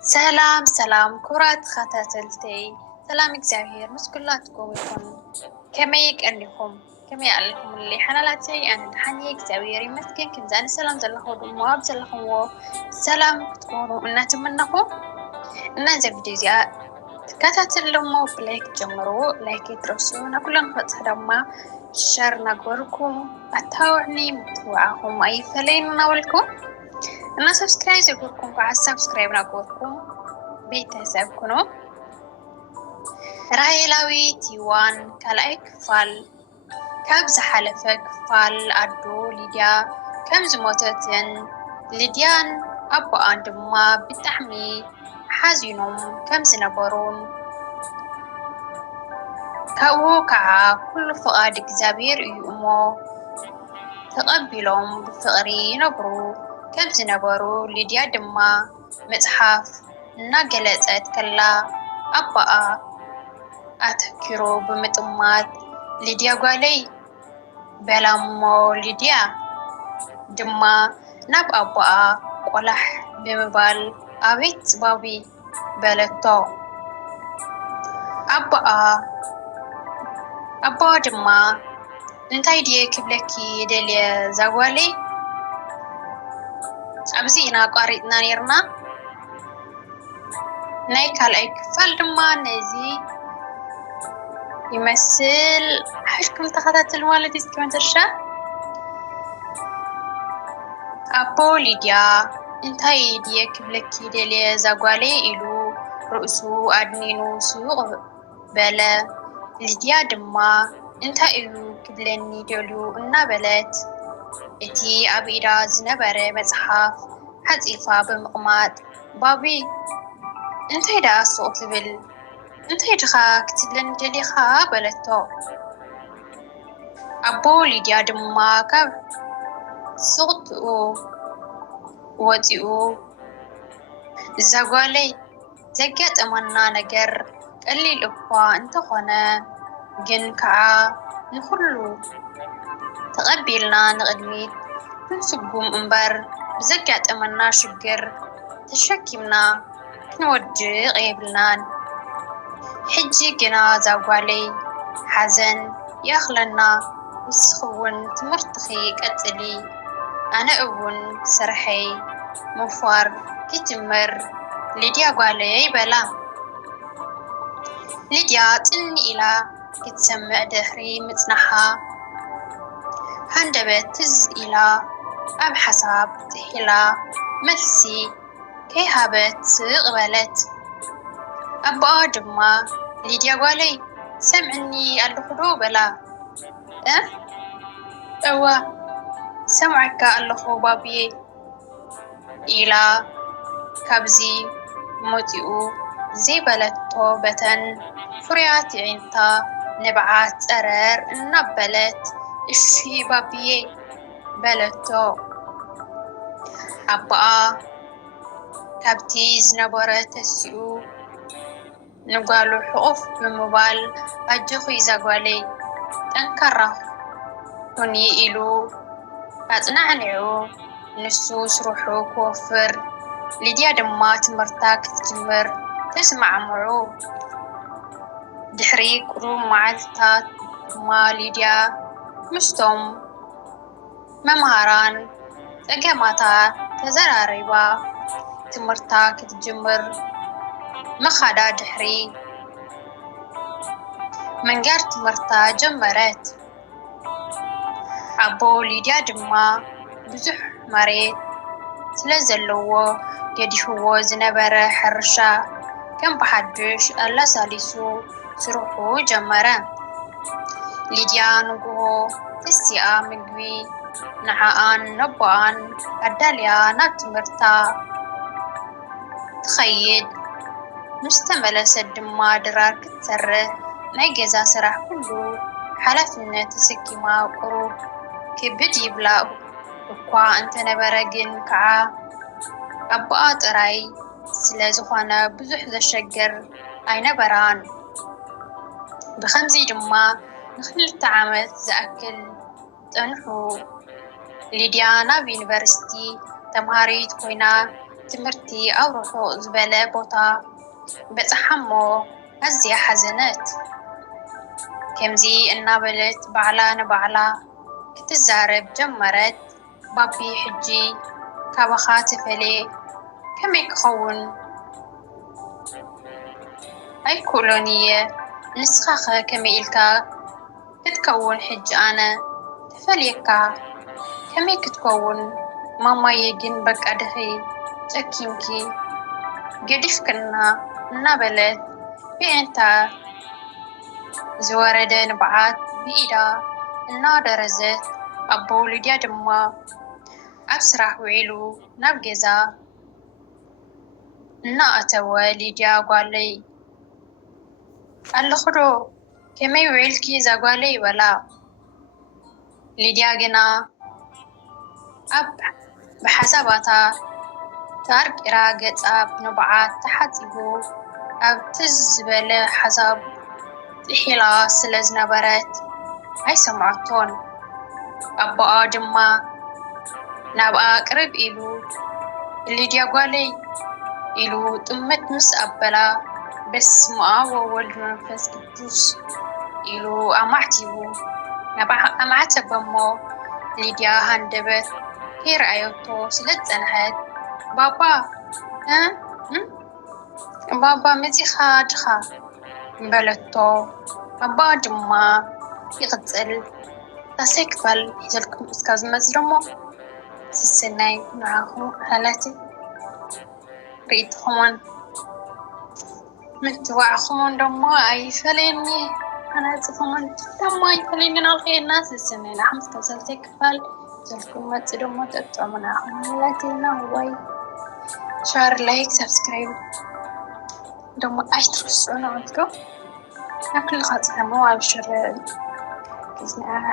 سلام كرات خاتاتلتي سلام እግዚአብሔር مسكلاتكم يكون كما يقلكم كما يقلكم اللي حنالاتي أنا دحني እግዚአብሔር يمسكن كنزان سلام زلخو دمواب زلخو سلام تكونوا እናትምናኹም እና እዚ ቪድዮ እዚኣ ተከታተልሞ ላይክ ጀምሩ ላይክ ይትረሱ ናኩለን ፈጽሕ ደማ ሸር ናገርኩም ኣታውዕኒ ምትዋዓኹም ኣይፈለይን ናወልኩም እና ሰብስክራይብ ዘገርኩም ከዓ ሰብስክራይብ ናገርኩም ቤተሰብ ኩኑ ራሄላዊት ዮዋን ካልኣይ ክፋል ካብ ዝሓለፈ ክፋል ኣዶ ሊድያ ከም ዝሞተትን ሊድያን ኣቦኣን ድማ ብጣዕሚ ሓዚኖም ከም ዝነበሩን ካብኡ ከዓ ኩሉ ፍቓድ እግዚአብሔር እዩ እሞ ተቐቢሎም ብፍቕሪ ይነብሩ ከም ዝነበሩ ሊድያ ድማ መጽሓፍ እናገለጸት ከላ ኣባኣ ኣተኪሮ ብምጥማት ሊድያ ጓለይ በላሞ ሊድያ ድማ ናብ ኣባኣ ቆላሕ ብምባል ኣቤት ጽባዊ በለቶ ኣባኣ ድማ እንታይ ድየ ክብለኪ ደልየ ዛጓለይ ኣብዚ ኢና ቋሪጥና ነርና ናይ ካልኣይ ክፋል ድማ ነዚ ይመስል ሓሽኩም ተኸታተሉ ማለት እስኪ መጨረሻ ኣቦ ሊድያ እንታይ ድየ ክብለኪ ደልየ ዛጓለይ ኢሉ ርእሱ ኣድኒኑ ስዩቕ በለ ሊድያ ድማ እንታይ እዩ ክብለኒ ደልዩ እናበለት እቲ ኣብ ኢዳ ዝነበረ መጽሓፍ ሓፂፋ ብምቕማጥ ባቢ እንታይ ዳ ሱቕ ትብል እንታይ ድኻ ክትብለኒ ደሊኻ በለቶ ኣቦ ሊድያ ድማ ካብ ሱቕትኡ ወፂኡ ዛጓለይ ዘጋጠመና ነገር ቀሊል እኳ እንተኾነ ግን ከዓ ንኹሉ ተቐቢልና ንቕድሚት ክንስጉም እምበር ብዘጋጠመና ሽግር ተሸኪምና ክንወድቕ የብልናን ሕጂ ግና ዛጓለይ ሓዘን ይኣኽለና ንስኽውን ትምህርትኺ ቀጽሊ ኣነ እውን ስርሐይ ምፍዋር ክጅምር ሊድያ ጓለይ በላ ሊድያ ጽኒ ኢላ ክትሰምዕ ድሕሪ ምጽናሓ ሃንደበት ትዝ ኢላ ኣብ ሓሳብ ትሒላ መልሲ ከይሃበት ስቕ በለት ኣቦኣ ድማ ሊድያ ጓለይ ሰምዕኒ ኣለኹ ዶ በላ እዋ ሰምዐካ ኣለኹ ባብዬ ኢላ ካብዚ ሞፂኡ ዘይበለቶ በተን ፍርያት ዒንታ ንብዓት ጸረር እናበለት እሺ ባብዬ በለቶ ኣባኣ ካብቲ ዝነበረ ተሲኡ ንጓሉ ሕቑፍ ብምባል ኣጀኹ ዛጓለይ ጠንካራ ሁኒ ኢሉ ኣጽናዕኒዑ ንሱ ስሩሑ ክወፍር ሊድያ ድማ ትምህርታ ክትጅምር ተስማዕምዑ ድሕሪ ቁሩብ መዓልትታት ድማ ሊድያ ምስቶም መምሃራን ፀገማታ ተዘራሪባ ትምህርታ ክትጅምር መኻዳ ድሕሪ መንገድ ትምህርታ ጀመረት ኣቦ ሊድያ ድማ ብዙሕ መሬት ስለ ዘለዎ ገዲፍዎ ዝነበረ ሕርሻ ከም ብሓድሽ ኣላሳሊሱ ስርሑ ጀመረ ሊድያ ንግሆ ተሲኣ ምግቢ ንዓኣን ነቦኣን ኣዳልያ ናብ ትምህርታ ትኸይድ ምስ ተመለሰት ድማ ድራር ክትሰርሕ ናይ ገዛ ስራሕ ኩሉ ሓላፍነት ተሰኪማ ቁሩብ ክብድ ይብላ እኳ እንተነበረ ግን ከዓ ኣቦኣ ጥራይ ስለ ዝኾነ ብዙሕ ዘሸግር ኣይነበራን ብኸምዚ ድማ ንክልተ ዓመት ዝኣክል ጠንሑ ሊድያ ናብ ዩኒቨርሲቲ ተምሃሪት ኮይና تمرتي أو روحو زبالة بوتا بتحمو أزيا حزنت كمزي النابلت بعلا نبعلا كتزارب جمرت بابي حجي كابخات فلي كمي كخون أي كولونية نسخة كمي إلكا كتكون حج أنا تفليكا كمي كتكون ماما يجن بك أدخي تكينكي قديش كنا نابلت بأنت زوارد نبعات بإيدا النادرزت أبو لديا دما أبسرح وعيلو نبجزا نأتوا لديا قالي الخرو كما يوعيلكي زاقالي ولا لديا جنا أب بحساباتا تارك إراجة أب نبعات تحتيبو أب تزبل حساب الحلا سلزنا برات هاي سمعتون أبو آدم نبقى قرب إلو اللي دياقالي إلو تمت مسقبلا بس معاو ولد منفس قدوس إلو أمعتيبو نبقى أمعتب أمو اللي ديا هندبت هي رأيوتو سلت أنهد بابا بابا مزي خادخا بلتو أبا جما يغتل تسيكفل يجلكم إسكاز مزرمو سسناي معاهو هالاتي ريد خمان متوع خمان دمو أي فليني أنا خمان دمو أي فليني نالخي الناس السنة لحمس كزل تكفل يجلكم مزرمو تبتو مناهو هالاتي ناوي شار لايك سبسكرايب دمو أي ترسونا عندكم ناكل خاطر مو أبشر كزنا